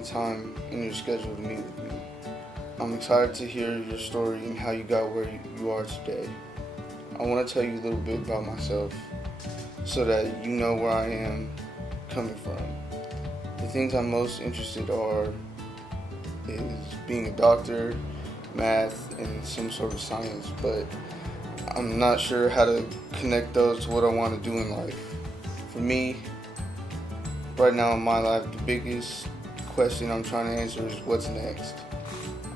taking time in your schedule to meet with me. I'm excited to hear your story and how you got where you are today. I want to tell you a little bit about myself so that you know where I am coming from. The things I'm most interested is being a doctor, math, and some sort of science, but I'm not sure how to connect those to what I want to do in life. For me, right now in my life, the biggest question I'm trying to answer is what's next.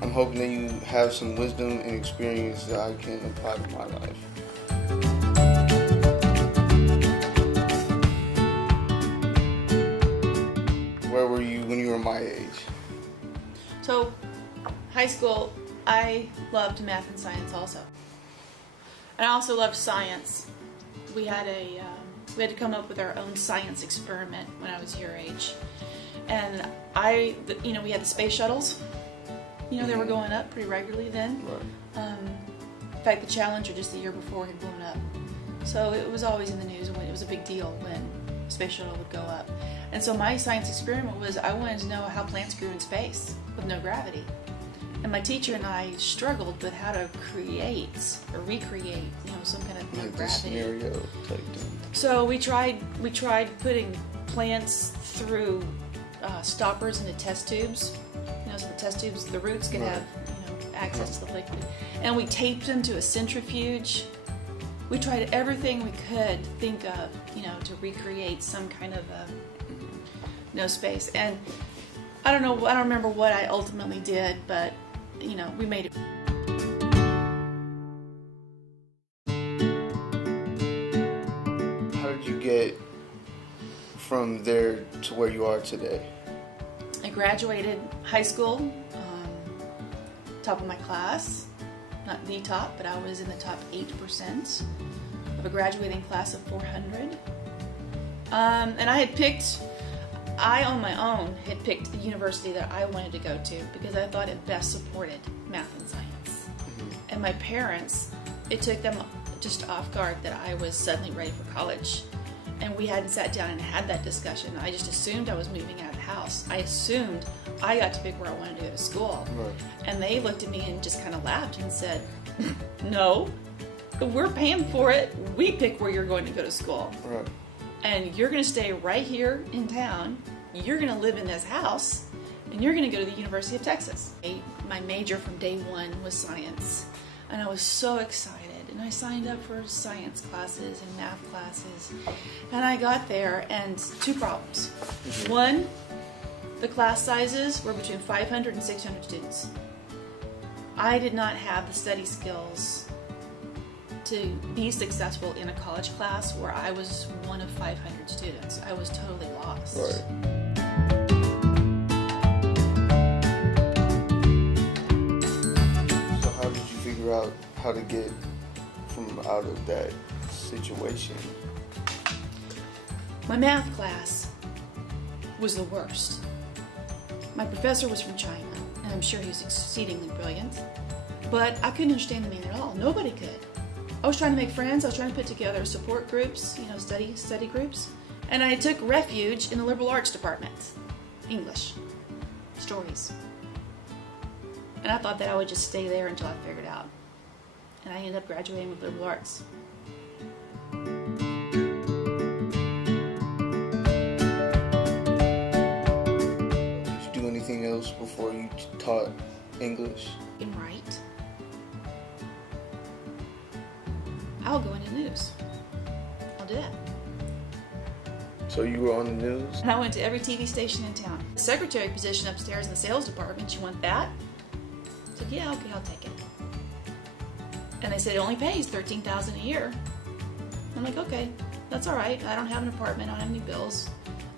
I'm hoping that you have some wisdom and experience that I can apply to my life. Where were you when you were my age? So, high school, I loved math and science also. And I also loved science. We had to come up with our own science experiment when I was your age. And we had the space shuttles. They were going up pretty regularly then. Right. In fact, the Challenger just the year before had blown up. So it was always in the news, and it was a big deal when the space shuttle would go up. And so my science experiment was I wanted to know how plants grew in space with no gravity. And my teacher and I struggled with how to create or recreate, some kind of no gravity scenario type thing. So we tried putting plants through stoppers into test tubes. So the test tubes, the roots could have access to the liquid, and we taped them to a centrifuge. We tried everything we could think of, to recreate some kind of no space. And I don't remember what I ultimately did, but we made it. How did you get from there to where you are today? I graduated high school, top of my class. Not the top, but I was in the top 8% of a graduating class of 400. And I on my own had picked the university that I wanted to go to because I thought it best supported math and science. And my parents, it took them just off guard that I was suddenly ready for college. And we hadn't sat down and had that discussion. I just assumed I was moving out of the house. I assumed I got to pick where I wanted to go to school. Right. And they looked at me and just kind of laughed and said, no, we're paying for it. We pick where you're going to go to school. Right. And you're going to stay right here in town. You're going to live in this house. And you're going to go to the University of Texas. My major from day one was science. And I was so excited. And I signed up for science classes and math classes. And I got there, and two problems. One, the class sizes were between 500 and 600 students. I did not have the study skills to be successful in a college class where I was one of 500 students. I was totally lost. Right. So how did you figure out how to get from out of that situation? My math class was the worst. My professor was from China, and I'm sure he was exceedingly brilliant, but I couldn't understand the man at all. Nobody could. I was trying to make friends. I was trying to put together support groups, study groups, and I took refuge in the liberal arts department. English, stories. And I thought that I would just stay there until I figured it out. And I ended up graduating with liberal arts. Did you do anything else before you taught English? And write. I'll go into news. I'll do that. So you were on the news? And I went to every TV station in town. The secretary position upstairs in the sales department, you want that? I said, yeah, okay, I'll take it. And they said it only pays $13,000 a year. I'm like, okay, that's all right. I don't have an apartment. I don't have any bills.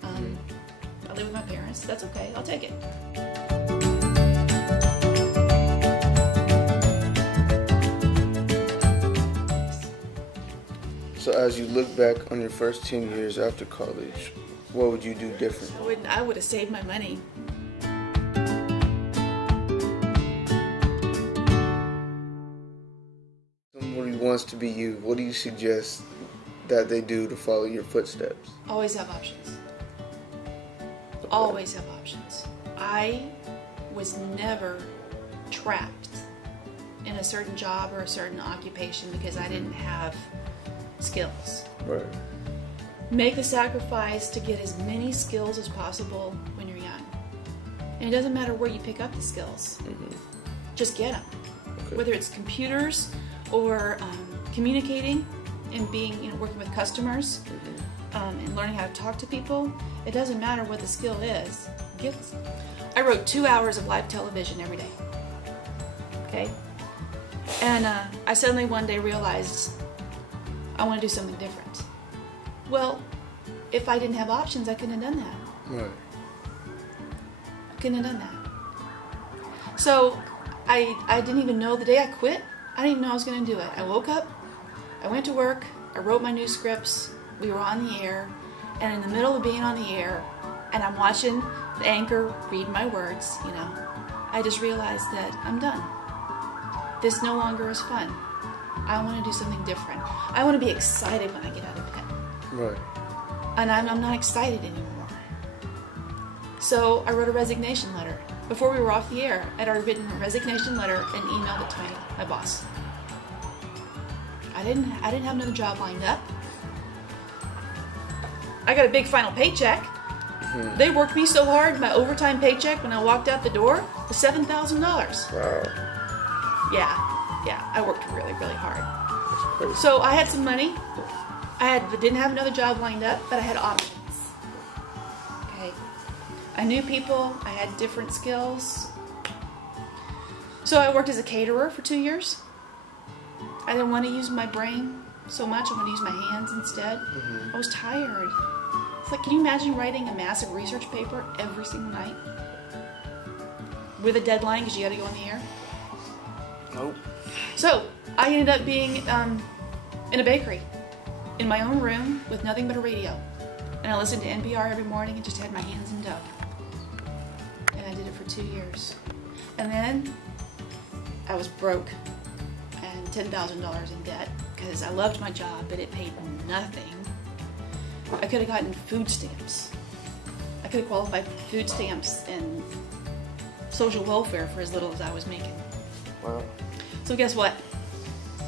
I live with my parents. That's okay. I'll take it. So as you look back on your first 10 years after college, what would you do different? I would have saved my money. Somebody wants to be you. What do you suggest that they do to follow your footsteps? Always have options. Always have options. I was never trapped in a certain job or a certain occupation because I didn't have skills. Right. Make the sacrifice to get as many skills as possible when you're young. And it doesn't matter where you pick up the skills. Just get them. Okay. Whether it's computers or communicating and being, working with customers and learning how to talk to people. It doesn't matter what the skill is. I wrote 2 hours of live television every day. Okay? And I suddenly one day realized I want to do something different. Well, if I didn't have options, I couldn't have done that. Right. I couldn't have done that. So I didn't even know the day I quit, I didn't even know I was going to do it. I woke up, I went to work, I wrote my new scripts, we were on the air, and in the middle of being on the air, and I'm watching the anchor read my words, I just realized that I'm done. This no longer is fun. I want to do something different. I want to be excited when I get out of bed. Right. And I'm not excited anymore. So I wrote a resignation letter. Before we were off the air, I'd already written a resignation letter and emailed it to my boss. I didn't have another job lined up. I got a big final paycheck. They worked me so hard, my overtime paycheck when I walked out the door was $7,000. Wow. Yeah, I worked really, really hard. Crazy. So I had some money. I didn't have another job lined up, but I had options. Okay. I knew people. I had different skills. So I worked as a caterer for 2 years. I didn't want to use my brain so much. I wanted to use my hands instead. I was tired. It's like, can you imagine writing a massive research paper every single night? With a deadline because you got to go on the air? Nope. So I ended up being in a bakery in my own room with nothing but a radio. And I listened to NPR every morning and just had my hands in dough. And I did it for 2 years. And then I was broke and $10,000 in debt because I loved my job, but it paid nothing. I could have gotten food stamps. I could have qualified for food stamps and social welfare for as little as I was making. Wow. So guess what?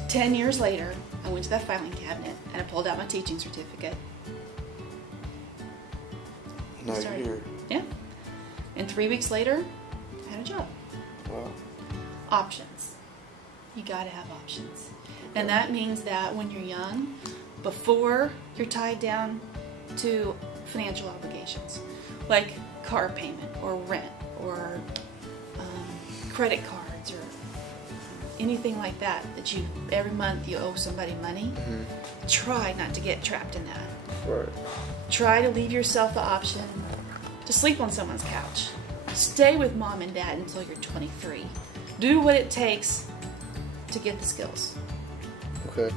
10 years later, I went to that filing cabinet and I pulled out my teaching certificate. Now you're here. Yeah. And 3 weeks later, I had a job. Wow. Options. You gotta have options. And that means that when you're young, before you're tied down to financial obligations, like car payment or rent or credit cards or anything like that, that you every month you owe somebody money, try not to get trapped in that. Right. Try to leave yourself the option to sleep on someone's couch. Stay with mom and dad until you're 23. Do what it takes to get the skills. Okay.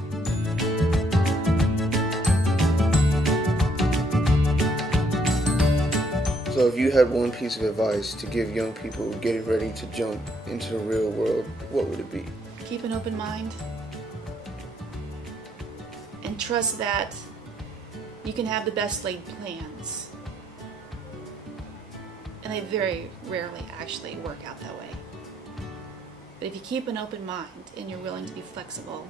So if you had one piece of advice to give young people getting ready to jump into the real world, what would it be? Keep an open mind and trust that you can have the best laid plans. And they very rarely actually work out that way. But if you keep an open mind and you're willing to be flexible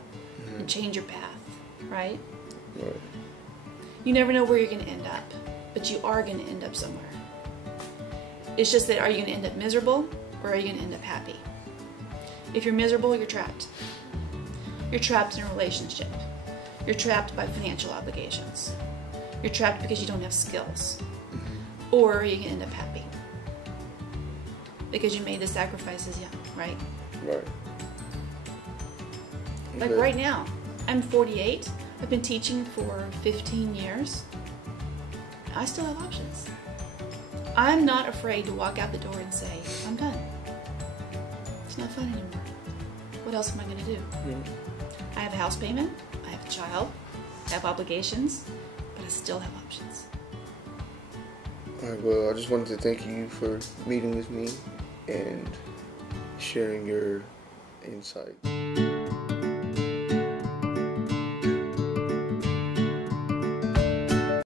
and change your path, right? Right. You never know where you're going to end up, but you are going to end up somewhere. It's just that, are you going to end up miserable or are you going to end up happy? If you're miserable, you're trapped. You're trapped in a relationship. You're trapped by financial obligations. You're trapped because you don't have skills. Or are you going to end up happy? Because you made the sacrifices young, right? Right. Like Okay. right now, I'm 48. I've been teaching for 15 years. I still have options. I'm not afraid to walk out the door and say, I'm done. It's not fun anymore. What else am I going to do? I have a house payment. I have a child. I have obligations. But I still have options. All right, well, I just wanted to thank you for meeting with me and sharing your insight.